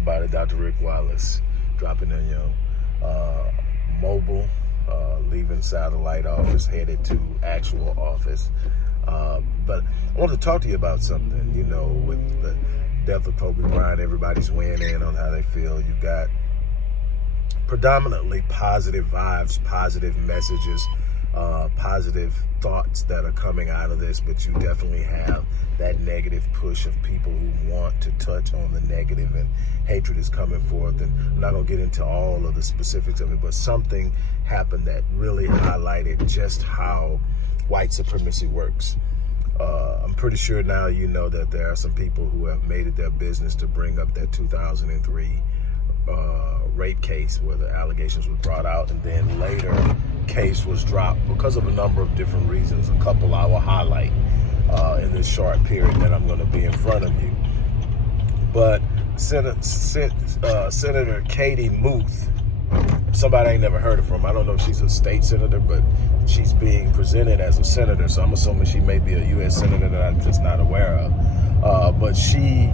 everybody? Dr. Rick Wallace dropping in your mobile, leaving satellite office, headed to actual office. But I want to talk to you about something. You know, with the death of Kobe Bryant, everybody's weighing in on how they feel. You've got predominantly positive vibes, positive messages, positive thoughts that are coming out of this, but you definitely have that negative push of people who want to touch on the negative, and hatred is coming forth. And I'm not going to get into all of the specifics of it, but something happened that really highlighted just how white supremacy works. I'm pretty sure now you know that there are some people who have made it their business to bring up that 2003 rape case where the allegations were brought out, and then later case was dropped because of a number of different reasons. A couple I will highlight in this short period that I'm going to be in front of you. But Senator Katie Muth, somebody I ain't never heard of from. I don't know if she's a state senator, but she's being presented as a senator, so I'm assuming she may be a U.S. senator that I'm just not aware of. But she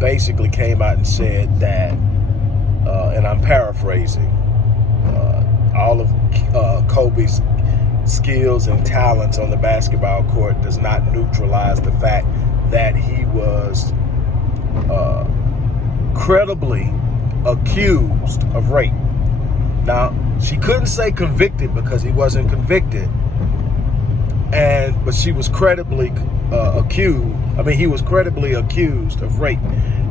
basically came out and said that, and I'm paraphrasing, all of Kobe's skills and talents on the basketball court does not neutralize the fact that he was credibly accused of rape. Now, she couldn't say convicted because he wasn't convicted, but she was credibly accused. I mean, he was credibly accused of rape.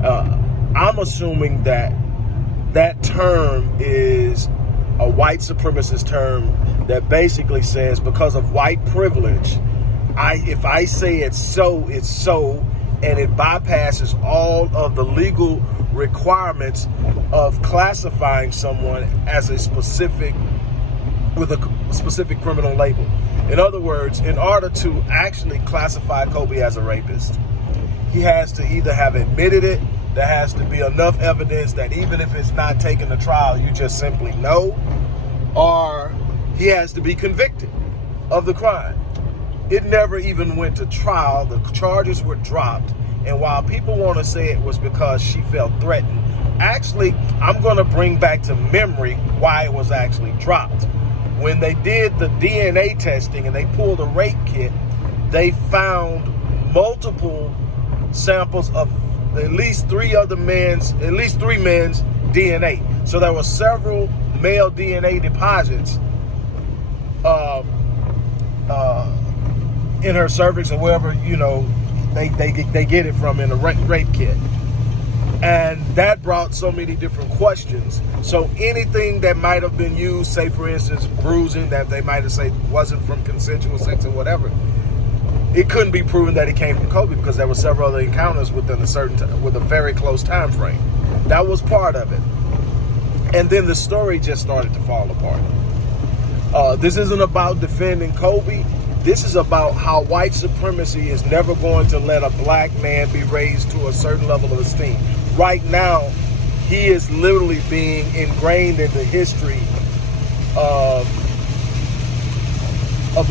I'm assuming that that term is a white supremacist term that basically says, because of white privilege, if I say it's so, and it bypasses all of the legal requirements of classifying someone as with a specific criminal label. In other words, in order to actually classify Kobe as a rapist, he has to either have admitted it, there has to be enough evidence that even if it's not taken to trial, you just simply know, or he has to be convicted of the crime. It never even went to trial. The charges were dropped. And while people want to say it was because she felt threatened, actually, I'm going to bring back to memory why it was actually dropped. When they did the DNA testing and they pulled a rape kit, they found multiple samples of at least three men's DNA. So there were several male DNA deposits in her cervix or wherever, they get it from in a rape kit. And that brought so many different questions. So anything that might have been used, say for instance, bruising that they might have said wasn't from consensual sex or whatever, it couldn't be proven that it came from Kobe because there were several other encounters within with a very close time frame. That was part of it. And then the story just started to fall apart. This isn't about defending Kobe. This is about how white supremacy is never going to let a black man be raised to a certain level of esteem. Right now, he is literally being ingrained in the history of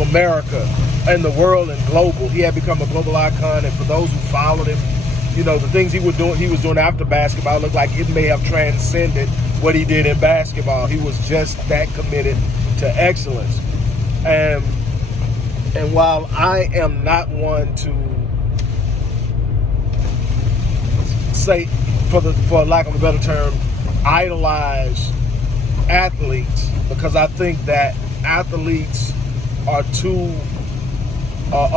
America and the world and global. He had become a global icon, and for those who followed him, the things he was doing after basketball looked like it may have transcended what he did in basketball. He was just that committed to excellence. And while I am not one to say, for lack of a better term, idolize athletes, because I think that athletes are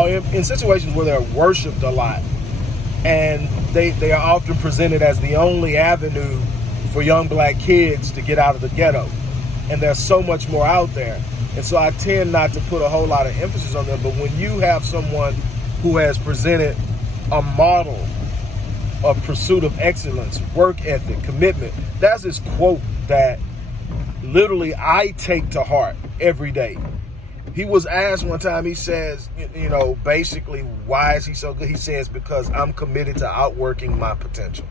in situations where they're worshipped a lot, and they are often presented as the only avenue for young black kids to get out of the ghetto. And there's so much more out there. And so I tend not to put a whole lot of emphasis on them. But when you have someone who has presented a model of pursuit of excellence, work ethic, commitment, that's this quote that literally I take to heart every day. He was asked one time, he says, basically, why is he so good? He says, because I'm committed to outworking my potential.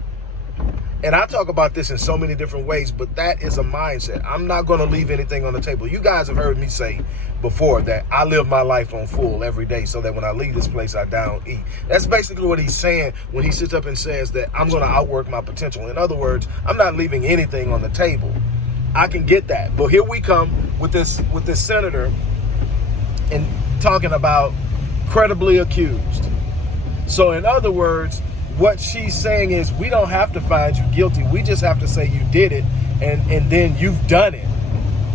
And I talk about this in so many different ways, but that is a mindset. I'm not going to leave anything on the table. You guys have heard me say before that I live my life on full every day so that when I leave this place, I don't eat. That's basically what he's saying when he sits up and says that I'm going to outwork my potential. In other words, I'm not leaving anything on the table. I can get that. But here we come with this senator and talking about credibly accused. So in other words, what she's saying is we don't have to find you guilty. We just have to say you did it and then you've done it.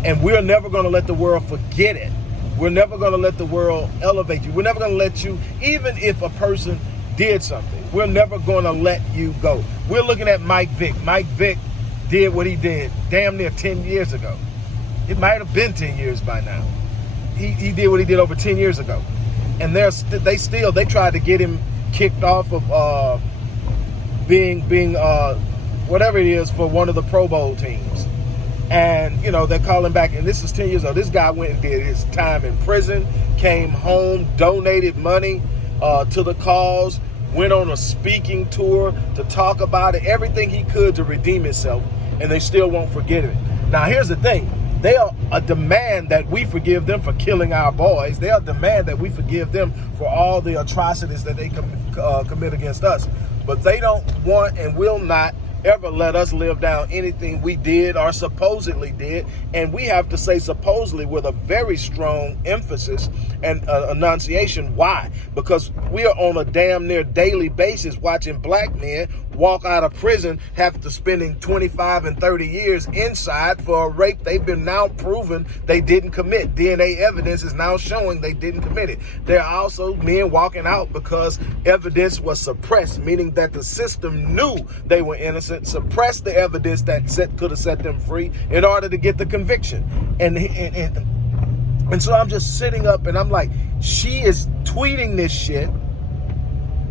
And we're never going to let the world forget it. We're never going to let the world elevate you. We're never going to let you, even if a person did something, we're never going to let you go. We're looking at Mike Vick. Mike Vick did what he did damn near 10 years ago. It might have been 10 years by now. He did what he did over 10 years ago. And they tried to get him kicked off of being whatever it is for one of the Pro Bowl teams. And, they're calling back, and this is 10 years old. This guy went and did his time in prison, came home, donated money to the cause, went on a speaking tour to talk about it, everything he could to redeem himself, and they still won't forget it. Now, here's the thing. They'll demand that we forgive them for killing our boys. They'll demand that we forgive them for all the atrocities that they commit against us. But they don't want and will not ever let us live down anything we did or supposedly did. And we have to say supposedly with a very strong emphasis and enunciation. Why? Because we are on a damn near daily basis watching black men walk out of prison after spending 25 and 30 years inside for a rape they've been now proven they didn't commit. DNA evidence is now showing they didn't commit it. There are also men walking out because evidence was suppressed, meaning that the system knew they were innocent, suppressed the evidence that could have set them free in order to get the conviction. And so I'm just sitting up and I'm like, she is tweeting this shit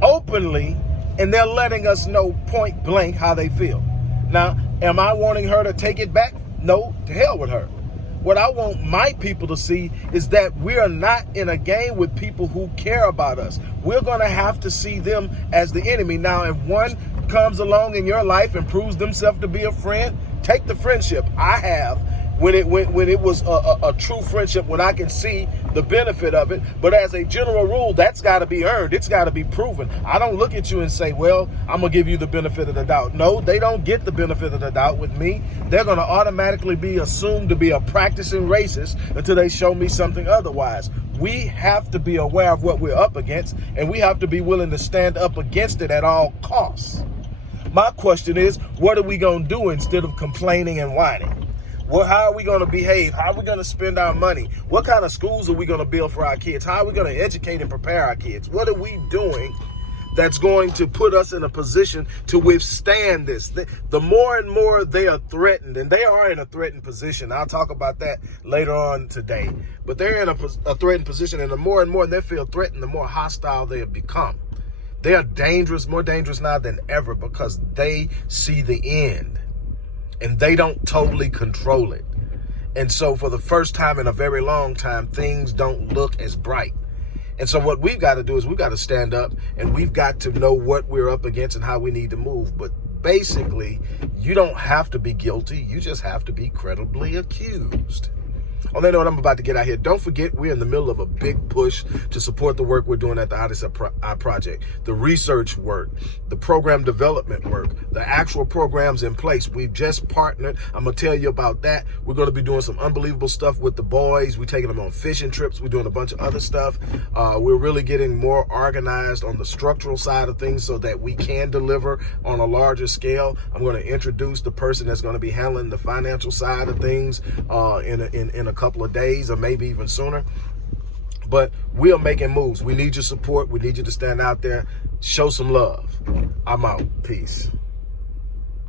openly, and they're letting us know point blank how they feel. Now, am I wanting her to take it back? No, to hell with her. What I want my people to see is that we are not in a game with people who care about us. We're going to have to see them as the enemy. Now, if one comes along in your life and proves themselves to be a friend, take the friendship. I have. When it was a true friendship, when I can see the benefit of it. But as a general rule, that's got to be earned. It's got to be proven. I don't look at you and say, well, I'm going to give you the benefit of the doubt. No, they don't get the benefit of the doubt with me. They're going to automatically be assumed to be a practicing racist until they show me something otherwise. We have to be aware of what we're up against, and we have to be willing to stand up against it at all costs. My question is, what are we going to do instead of complaining and whining? Well, how are we going to behave? How are we going to spend our money? What kind of schools are we going to build for our kids? How are we going to educate and prepare our kids? What are we doing that's going to put us in a position to withstand this? The more and more they are threatened, and they are in a threatened position. I'll talk about that later on today. But they're in a threatened position, and the more and more they feel threatened, the more hostile they have become. They are dangerous, more dangerous now than ever, because they see the end. And they don't totally control it. And so for the first time in a very long time, things don't look as bright. And so what we've got to do is we've got to stand up, and we've got to know what we're up against and how we need to move. But basically, you don't have to be guilty. You just have to be credibly accused. On that note, I'm about to get out here. Don't forget, we're in the middle of a big push to support the work we're doing at the Odyssey Project. The research work, the program development work, the actual programs in place. We've just partnered. I'm going to tell you about that. We're going to be doing some unbelievable stuff with the boys. We're taking them on fishing trips. We're doing a bunch of other stuff. We're really getting more organized on the structural side of things so that we can deliver on a larger scale. I'm going to introduce the person that's going to be handling the financial side of things in a couple of days, or maybe even sooner. But we are making moves. We need your support. We need you to stand out there, show some love. I'm out. Peace.